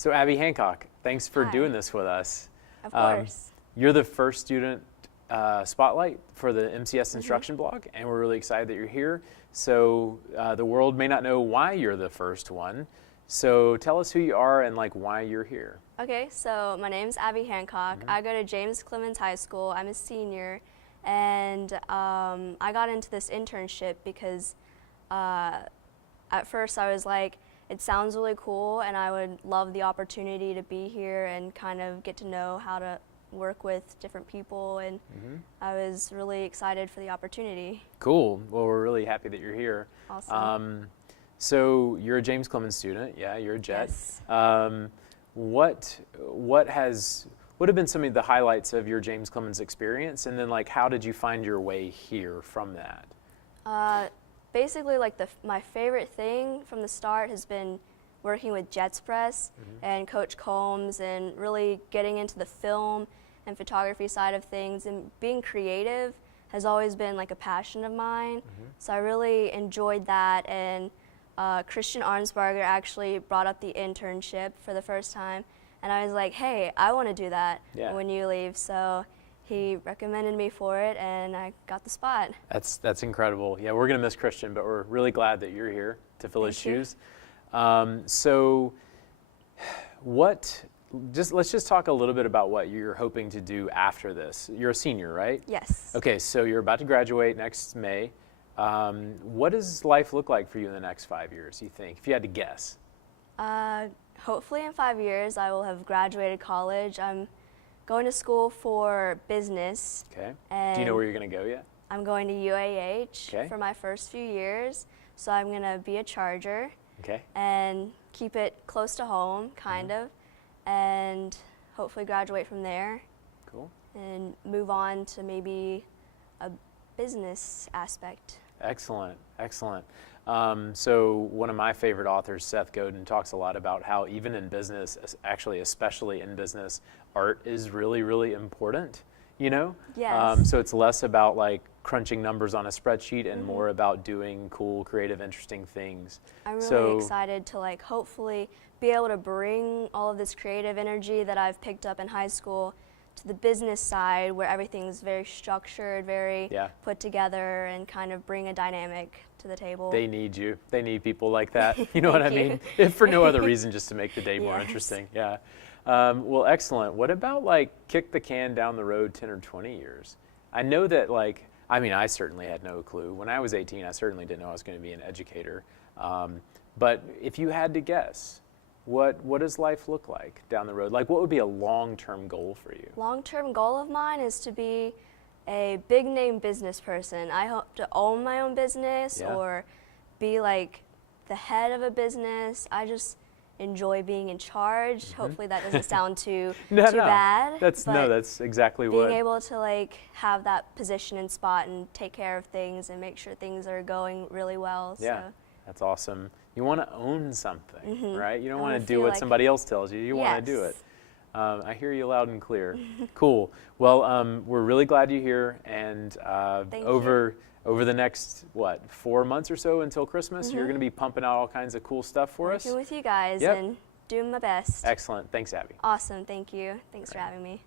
So Abby Hancock, thanks for Hi. doing this with us. Of course. You're the first student spotlight for the MCS Instruction blog, and we're really excited that you're here. So the world may not know why you're the first one. So tell us who you are and why you're here. Okay, so my name's Abby Hancock. I go to James Clemens High School. I'm a senior, and I got into this internship because at first I was like, it sounds really cool, and I would love the opportunity to be here and kind of get to know how to work with different people, and I was really excited for the opportunity. Cool. Well, we're really happy that you're here. Awesome. So you're a James Clemens student. Yeah, you're a Jet. Yes. What have been some of the highlights of your James Clemens experience, and then how did you find your way here from that? Basically, my favorite thing from the start has been working with Jets Press and Coach Combs, and really getting into the film and photography side of things, and being creative has always been a passion of mine. So I really enjoyed that, and Christian Arnsberger actually brought up the internship for the first time, and I was like, hey, I want to do that when you leave. So he recommended me for it, and I got the spot. That's incredible. Yeah, we're gonna miss Christian, but we're really glad that you're here to fill his shoes. So let's just talk a little bit about what you're hoping to do after this. You're a senior, right? Yes. Okay, so you're about to graduate next May. What does life look like for you in the next 5 years, you think, if you had to guess? Hopefully in 5 years I will have graduated college. I'm going to school for business. Okay. And do you know where you're going to go yet? I'm going to UAH for my first few years. So I'm going to be a Charger and keep it close to home, kind of, and hopefully graduate from there. Cool. And move on to maybe a business aspect. Excellent, excellent. So one of my favorite authors, Seth Godin, talks a lot about how even in business, actually especially in business, art is really, really important, you know? Yes. So it's less about crunching numbers on a spreadsheet and more about doing cool, creative, interesting things. I'm really excited to hopefully be able to bring all of this creative energy that I've picked up in high school to the business side, where everything's very structured, very put together, and kind of bring a dynamic to the table. They need you. They need people like that. You know what I mean? If for no other reason, just to make the day more interesting. Yeah. Well, excellent. What about kick the can down the road 10 or 20 years? I know that I certainly had no clue. When I was 18, I certainly didn't know I was going to be an educator. But if you had to guess, what does life look like down the road? What would be a long-term goal for you? Long-term goal of mine is to be a big-name business person. I hope to own my own business or be the head of a business. I just enjoy being in charge. Hopefully that doesn't sound too bad. That's exactly what. Being able to have that position and spot and take care of things and make sure things are going really well. Yeah, that's awesome. You want to own something, right? You don't want to do what somebody else tells you. You want to do it. I hear you loud and clear. Cool. Well, we're really glad you're here, and over the next 4 months or so until Christmas, you're going to be pumping out all kinds of cool stuff for us. Working with you guys and doing my best. Excellent. Thanks, Abby. Awesome. Thank you. Thanks for having me.